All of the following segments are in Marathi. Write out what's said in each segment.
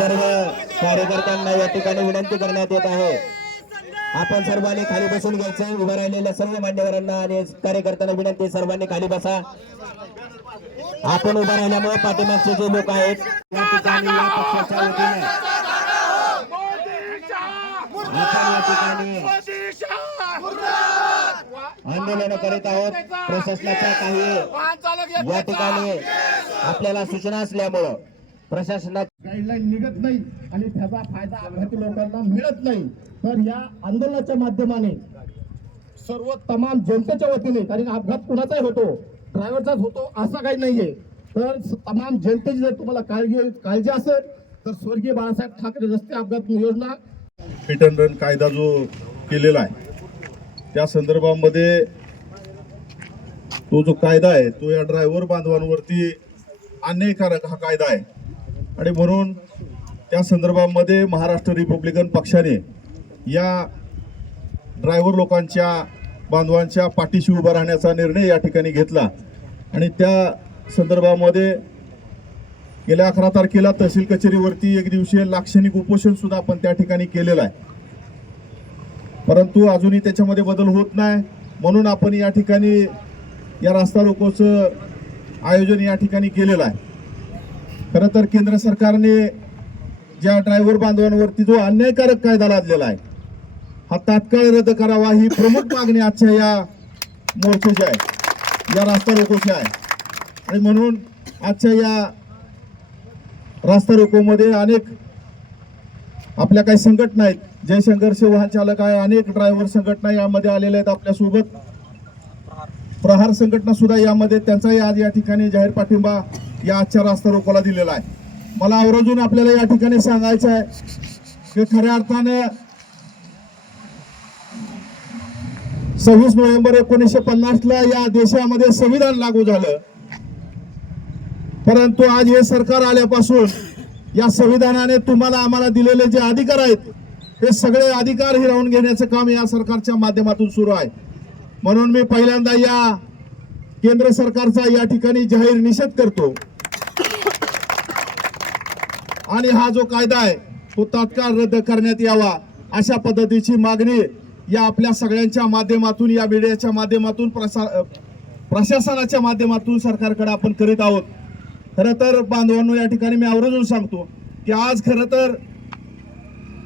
सर्व कार्यकर्त्यांना या ठिकाणी विनंती करण्यात येत आहे. आपण सर्वांनी खाली बसून घ्यायचं उभं राहिलेल्या सर्व मान्यवरांना आणि कार्यकर्त्यांना विनंती सर्वांनी खाली बसा. आपण उभं राहिल्यामुळे पाठीमागचे जे लोक आहेत या ठिकाणी या पक्षाच्या वतीने आपण या ठिकाणी आंदोलन करीत आहोत. प्रशासनाच्या काही या ठिकाणी आपल्याला सूचना असल्यामुळं प्रशासनात गाईडलाईन निघत नाही आणि त्याचा फायदा अपघाती लोकांना मिळत नाही. तर या आंदोलनाच्या माध्यमाने सर्व तमाम जनतेच्या वतीने कारण अपघात कुणाचाही होतो ड्रायव्हरचाच होतो असा काही नाहीये. तर तमाम जनतेची जर तुम्हाला काळजी काळजी असेल तर स्वर्गीय बाळासाहेब ठाकरे रस्ते अपघात योजना हिट अँड रन कायदा जो केलेला आहे त्या संदर्भामध्ये तो जो कायदा आहे तो या ड्रायव्हर बांधवांवरती अन्यायकारक हा कायदा आहे. आणि म्हणून त्या संदर्भामध्ये महाराष्ट्र रिपब्लिकन पक्षाने या ड्रायव्हर लोकांच्या बांधवांच्या पाठीशी उभा राहण्याचा निर्णय या ठिकाणी घेतला. आणि त्या संदर्भामध्ये गेल्या अकरा तारखेला तहसील कचेरीवरती एक दिवसीय लाक्षणिक उपोषणसुद्धा आपण त्या ठिकाणी केलेलं आहे. परंतु अजूनही त्याच्यामध्ये बदल होत नाही. म्हणून आपण या ठिकाणी या रास्ता रोकोचं आयोजन या ठिकाणी केलेलं आहे. खरं तर केंद्र सरकारने ज्या ड्रायव्हर बांधवांवरती जो अन्यायकारक कायदा लादलेला आहे हा तात्काळ रद्द करावा ही प्रमुख मागणी आजच्या या मोर्चाची आहे या रास्ता रोकोची आहे. आणि म्हणून आजच्या या रास्ता रोकोमध्ये अनेक आपल्या काही संघटना आहेत जयशंकर वाहन चालक आहे अनेक ड्रायव्हर संघटना यामध्ये आलेल्या आहेत आपल्यासोबत. प्रहार संघटना सुद्धा यामध्ये त्यांचाही आज या ठिकाणी जाहीर पाठिंबा या आजच्या रास्ता रोकोला दिलेला आहे. मला आवर्जून आपल्याला या ठिकाणी सांगायचं आहे की खऱ्या अर्थाने सव्वीस नोव्हेंबर एकोणीसशे पन्नास ला या देशामध्ये संविधान लागू झालं. परंतु आज हे सरकार आल्यापासून या संविधानाने तुम्हाला आम्हाला दिलेले जे अधिकार आहेत हे सगळे अधिकार हिरावून घेण्याचं काम या सरकारच्या माध्यमातून सुरू आहे. म्हणून मी पहिल्यांदा या केंद्र सरकारचा या ठिकाणी जाहीर निषेध करतो. आणि हा जो कायदा आहे तो तात्काळ रद्द करण्यात यावा अशा पद्धतीची मागणी या आपल्या सगळ्यांच्या माध्यमातून या मीडियाच्या माध्यमातून प्रसा प्रशासनाच्या माध्यमातून सरकारकडे आपण करीत आहोत. खरं तर बांधवांनो या ठिकाणी मी आवर्जून सांगतो की आज खरं तर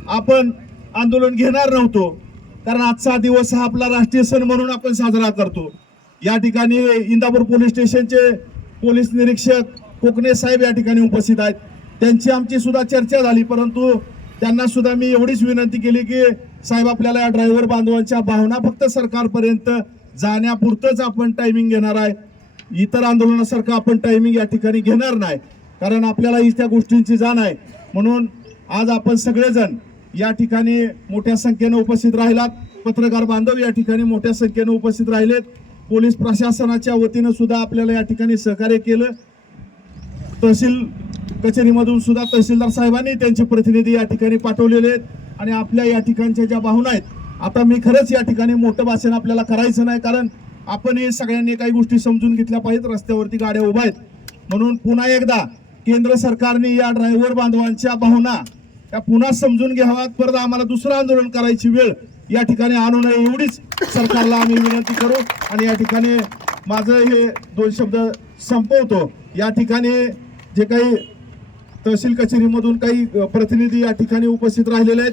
आपण आंदोलन घेणार नव्हतो कारण आजचा दिवस हा आपला राष्ट्रीय सण म्हणून आपण साजरा करतो. या ठिकाणी इंदापूर पोलीस स्टेशनचे पोलीस निरीक्षक कोकणे साहेब या ठिकाणी उपस्थित आहेत. त्यांची आमची सुद्धा चर्चा झाली परंतु त्यांना सुद्धा मी एवढीच विनंती केली की साहेब आपल्याला या ड्रायव्हर बांधवांच्या भावना फक्त सरकारपर्यंत जाण्यापुरतंच आपण टायमिंग घेणार आहे. इतर आंदोलनासारखं आपण टायमिंग या ठिकाणी घेणार नाही कारण आपल्याला त्या गोष्टींची जाण आहे. म्हणून आज आपण सगळेजण या ठिकाणी मोठ्या संख्येनं उपस्थित राहिलात. पत्रकार बांधव या ठिकाणी मोठ्या संख्येनं उपस्थित राहिलेत. पोलीस प्रशासनाच्या वतीनं सुद्धा आपल्याला या ठिकाणी सहकार्य केलं. तहसील कचेरीमधून सुद्धा तहसीलदार साहेबांनी त्यांचे प्रतिनिधी या ठिकाणी पाठवलेले आहेत. आणि आपल्या या ठिकाणच्या ज्या भावना आहेत आता मी खरंच या ठिकाणी मोठं भाषण आपल्याला करायचं नाही कारण आपण हे सगळ्यांनी काही गोष्टी समजून घेतल्या पाहिजेत. रस्त्यावरती गाड्या उभ्या आहेत. म्हणून पुन्हा एकदा केंद्र सरकारने या ड्रायव्हर बांधवांच्या भावना त्या पुन्हा समजून घ्याव्यात. परत आम्हाला दुसरं आंदोलन करायची वेळ या ठिकाणी आणू नये एवढीच सरकारला आम्ही विनंती करू. आणि या ठिकाणी माझं हे दोन शब्द संपवतो. या ठिकाणी जे काही तहसील कचेरीमधून काही प्रतिनिधी या ठिकाणी उपस्थित राहिलेले आहेत